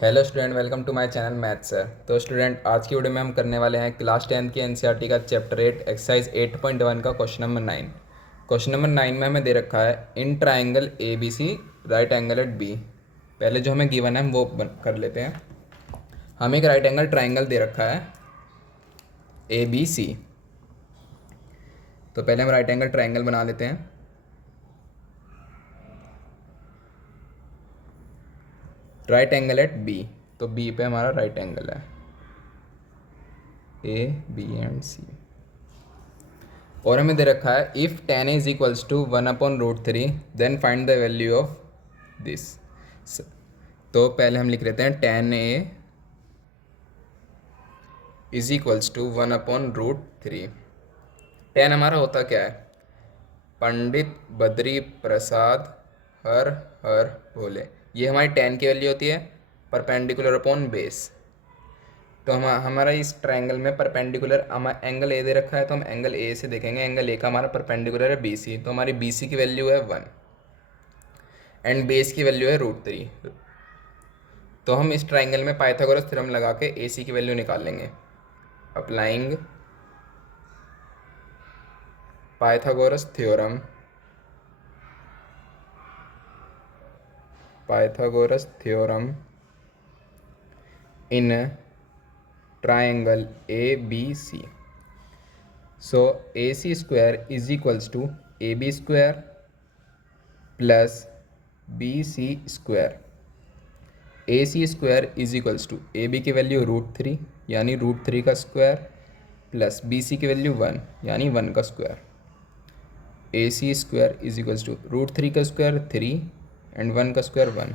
Hello student, welcome to my channel math sir. तो student, आज की वीडियो में हम करने वाले हैं क्लास 10 की एनसीईआरटी का चैप्टर 8 एक्सरसाइज 8.1 का क्वेश्चन नंबर 9। क्वेश्चन नंबर 9 में हमें दे रखा है in triangle A B C right angle at B. पहले जो हमें गिवन है हम वो कर लेते हैं। हमें एक राइट एंगल ट्राइंगल दे रखा है ए बी सी। तो पहले हम राइट एंगल ट्राइंगल बना लेते हैं। राइट एंगल एट बी, तो बी पे हमारा राइट एंगल है ए बी एंड सी। और हमें दे रखा है if tan a is equals to 1/√3 then find the value of this. तो पहले हम लिख लेते हैं tan a is equals to 1/√3। tan हमारा होता क्या है? पंडित बद्री प्रसाद हर हर बोले, ये हमारी tan की वैल्यू होती है परपेंडिकुलर अपॉन बेस। तो हमारा इस ट्रायंगल में परपेंडिकुलर एंगल ए दे रखा है, तो हम एंगल ए से देखेंगे। एंगल ए का हमारा परपेंडिकुलर है बी सी, तो हमारी बी सी की वैल्यू है 1 एंड बेस की वैल्यू है √3। तो हम इस ट्रायंगल में पाइथागोरस थ्योरम लगा के ए सी की वैल्यू निकाल लेंगे। Applying Pythagoras theorem in triangle ABC. So AC square is equals to AB square plus BC square. AC square is equals to AB की वैल्यू √3 यानी √3 का स्क्वायर प्लस BC की वैल्यू 1 यानी 1 का square. AC square is equals to √3 का square 3 and 1 का square 1।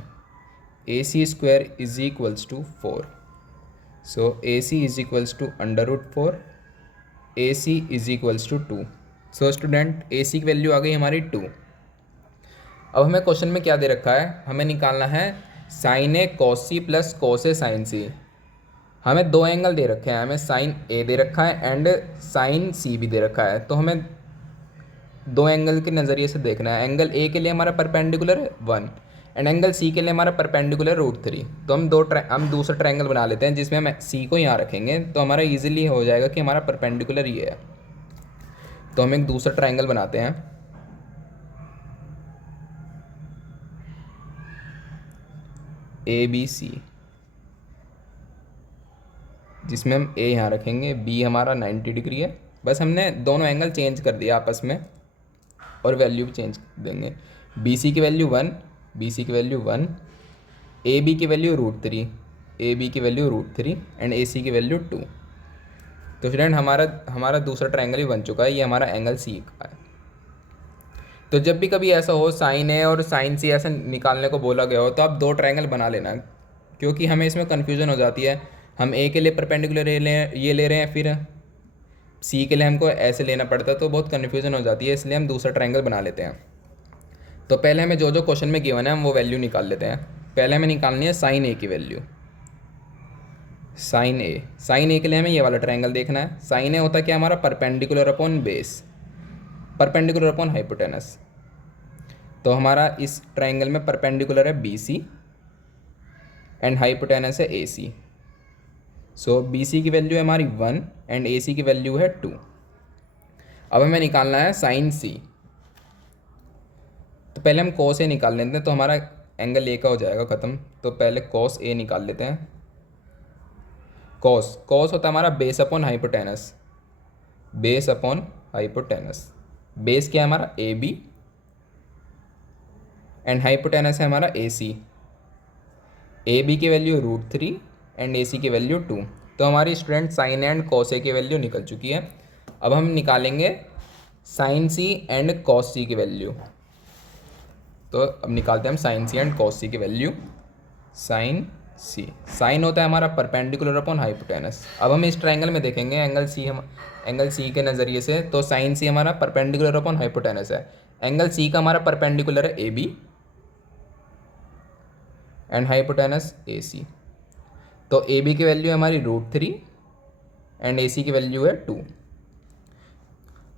AC square is equals to 4। So AC is equals to √4, AC is equals to 2। So student, AC की value आ गई हमारी 2। अब हमें क्वेश्चन में क्या दे रखा है? हमें निकालना है sign A cos C plus cos A sine C. हमें दो एंगल दे रखे हैं, हमें साइन ए दे रखा है एंड साइन सी भी दे रखा है। तो हमें दो एंगल के नज़रिए से देखना है। एंगल ए के लिए हमारा परपेंडिकुलर है 1 एंड एंगल सी के लिए हमारा परपेंडिकुलर √3। तो हम दूसरा ट्रायंगल बना लेते हैं जिसमें हम सी को यहाँ रखेंगे, तो हमारा इजीली हो जाएगा कि हमारा परपेंडिकुलर ये है। तो हम एक दूसरा ट्रायंगल बनाते हैं। ए बी सी, जिसमें हम ए यहाँ रखेंगे, बी हमारा 90 डिग्री है। बस हमने दोनों एंगल चेंज कर दिया आपस में और वैल्यू भी चेंज देंगे। बी सी की वैल्यू 1, बी सी की वैल्यू 1, ए बी की वैल्यू √3, ए बी की वैल्यू √3 एंड ए सी की वैल्यू 2। तो फ्रेंड, हमारा दूसरा ट्रायंगल ही बन चुका है। ये हमारा एंगल सी का है। तो जब भी कभी ऐसा हो साइन ए और साइन सी ऐसे निकालने को बोला गया हो, तो आप दो ट्रायंगल बना लेना, क्योंकि हमें इसमें कन्फ्यूज़न हो जाती है। हम ए के लिए परपेंडिकुलर ये ले रहे हैं, फिर सी के लिए हमको ऐसे लेना पड़ता है, तो बहुत कन्फ्यूज़न हो जाती है। इसलिए हम दूसरा ट्रायंगल बना लेते हैं। तो पहले हमें जो जो क्वेश्चन में गिवन है हम वो वैल्यू निकाल लेते हैं। पहले हमें निकालनी है साइन ए की वैल्यू। साइन ए के लिए हमें ये वाला ट्रायंगल देखना है। साइन ए होता क्या हमारा? Perpendicular upon base, perpendicular upon hypotenuse. तो हमारा इस ट्रायंगल में परपेंडिकुलर है बी सी एंड हाइपोटेनस है ए सी। सो बी सी की वैल्यू है हमारी 1 एंड ए सी की वैल्यू है 2। अब हमें निकालना है साइन सी। तो पहले हम कॉस ए निकाल लेते हैं, तो हमारा एंगल ए का हो जाएगा ख़त्म। तो पहले कॉस ए निकाल लेते हैं। कॉस होता है हमारा base upon hypotenuse, base upon hypotenuse. Base क्या है हमारा? ए बी एंड हाइपोटेनस है हमारा ए सी। ए बी की वैल्यू √3 एंड ए सी की वैल्यू 2। तो हमारी student sine and cos A की वैल्यू निकल चुकी है। अब हम निकालेंगे साइन सी एंड कॉस सी की वैल्यू। तो अब निकालते हैं हम साइन सी एंड कॉस सी की वैल्यू। साइन सी, साइन होता है हमारा परपेंडिकुलर अपॉन हाइपोटेनस। अब हम इस ट्रायंगल में देखेंगे एंगल सी के नज़रिए से, तो साइन सी हमारा परपेंडिकुलर अपॉन हाइपोटेनस है। एंगल सी का हमारा परपेंडिकुलर है A B and hypotenuse A C. तो ए बी की वैल्यू है हमारी √3 एंड ए सी की वैल्यू है 2।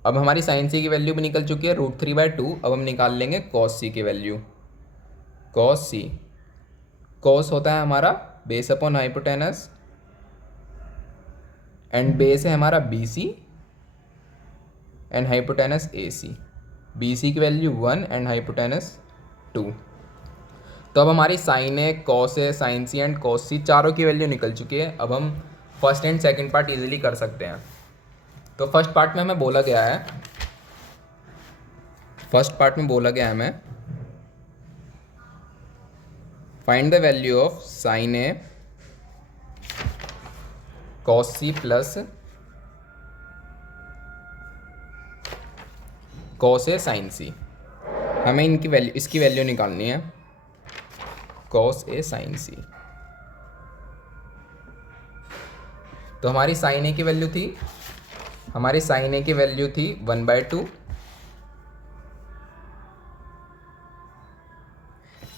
अब हमारी साइन सी की वैल्यू भी निकल चुकी है √3/2। अब हम निकाल लेंगे कॉस सी की वैल्यू। कॉस सी, कॉस होता है हमारा base upon hypotenuse, and base है हमारा BC and hypotenuse AC। BC की वैल्यू 1 एंड हाइपोटेनस 2। तो अब हमारी sine A, cos A, sine C and cos C चारों की वैल्यू निकल चुकी है। अब हम first and second part easily कर सकते हैं। तो फर्स्ट पार्ट में हमें बोला गया है, हमें find the value of sine A cos C plus cos A sine C. हमें इसकी वैल्यू निकालनी है, कॉस ए साइन सी। तो हमारी साइन ए की वैल्यू थी 1/2,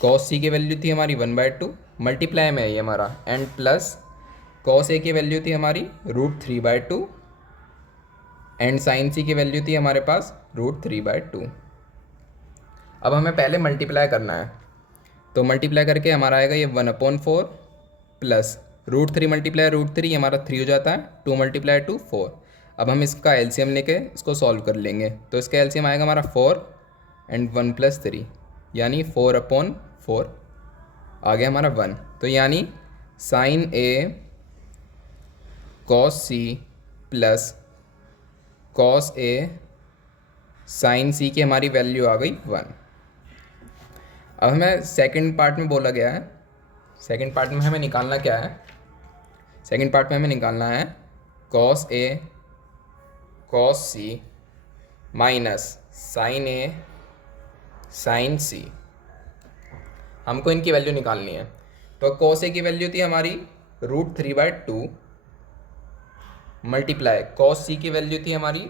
कॉस सी की वैल्यू थी हमारी 1/2, मल्टीप्लाई में है ये हमारा, एंड प्लस कॉस ए की वैल्यू थी हमारी √3/2, एंड साइन सी की वैल्यू थी हमारे पास √3/2। अब हमें पहले मल्टीप्लाई करना है, तो मल्टीप्लाई करके हमारा आएगा ये 1/4 प्लस √3 मल्टीप्लाई √3, हमारा 3 हो जाता है, 2 × 2 4। अब हम इसका एलसीएम लेके इसको सॉल्व कर लेंगे। तो इसका एलसीएम आएगा हमारा 4 एंड 1 + 3, यानी 4/4 आ गया हमारा 1। तो यानी sign A cos C plus cos A sine सी की हमारी वैल्यू आ गई 1। अब हमें सेकंड पार्ट में बोला गया है, सेकंड पार्ट में हमें निकालना क्या है, सेकंड पार्ट में हमें निकालना है cos A cos C minus sign A sine सी। हमको इनकी वैल्यू निकालनी है। तो कॉस ए की वैल्यू थी हमारी √3/2 मल्टीप्लाई कॉस सी की वैल्यू थी हमारी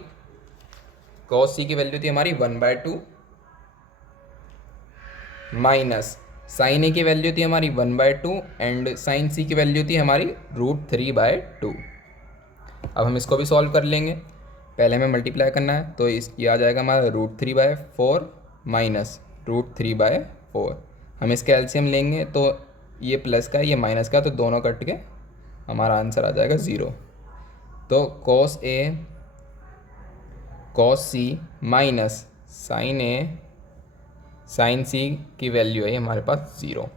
1/2 माइनस साइन ए की वैल्यू थी हमारी 1/2 एंड साइन सी की वैल्यू थी हमारी √3/2। अब हम इसको भी सॉल्व कर लेंगे। पहले हमें मल्टीप्लाई करना है, तो ये आ जाएगा हमारा √3/4 माइनस √3/4। हम इसका एलसीएम लेंगे तो ये प्लस का है, ये माइनस का, तो दोनों कट के हमारा आंसर आ जाएगा 0। तो cos A cos C minus sign A sine सी की वैल्यू है हमारे पास 0।